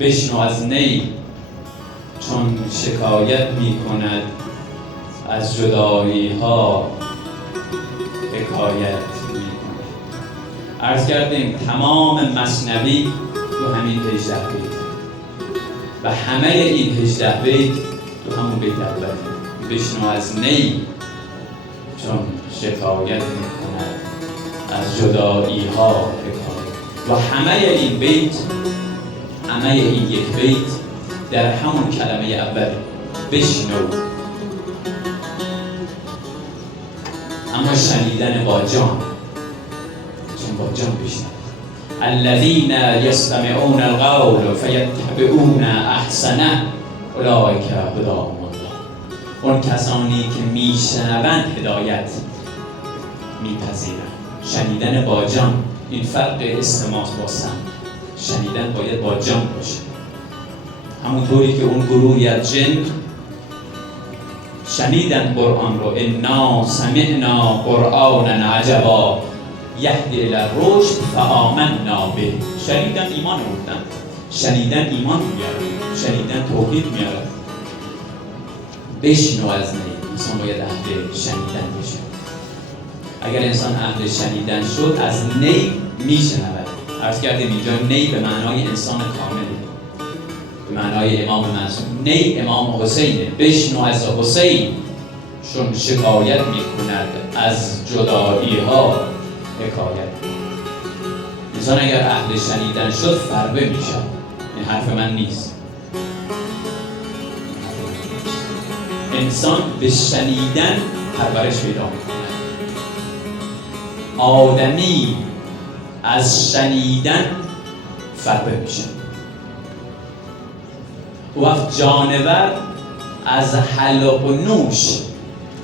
بشنو از نی چون شکایت می کند، از جدایی ها حکایت می کند. عرض کردیم تمام مثنوی تو همین 18 بیت و همه این 18 بیت تو همون بیت اول. بشنو از نی چون شکایت می کند، از جدایی ها حکایت. و همه این بیت، همه این یک بیت در همون کلمه اول بشنو، اما شنیدن با جان، چون با جان بشنو. الذين يستمعون القول فيتبعون احسنه اولئک هداهم الله. اون کسانی که میشنوند هدایت میپذیرند. شنیدن با جان، این فرق استماع با سمع. شنیدن باید با جان باشه، همونطوری که اون گروهی از جن شنیدن قرآن رو، انا سمعنا قرآنا عجبا یهدی الی الرشد فآمنا به. شنیدن ایمان آوردن. شنیدن ایمان میاره، شنیدن توحید میاره. بشنو از نی. انسان باید اهل شنیدن بشه. اگر انسان اهل شنیدن شد، از نی میشنود. عرض کردیم اینجا نی به معنای انسان کامله، به معنای امام معصوم. نی امام حسینه. بشنو از حسین چون شکایت میکند، از جدایی ها حکایت. انسان اگر اهل شنیدن شد فربه میشه. این حرف من نیست. انسان به شنیدن پرورش پیدا میکنه. آدمی از شنیدن فربه میشه. وقت جانور از حلق و نوش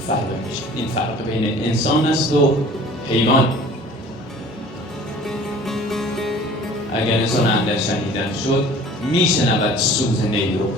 فربه میشه. این فرق بین انسان است و حیوان. اگر انسان اهل شنیدن شد، میشنود سوز نی رو.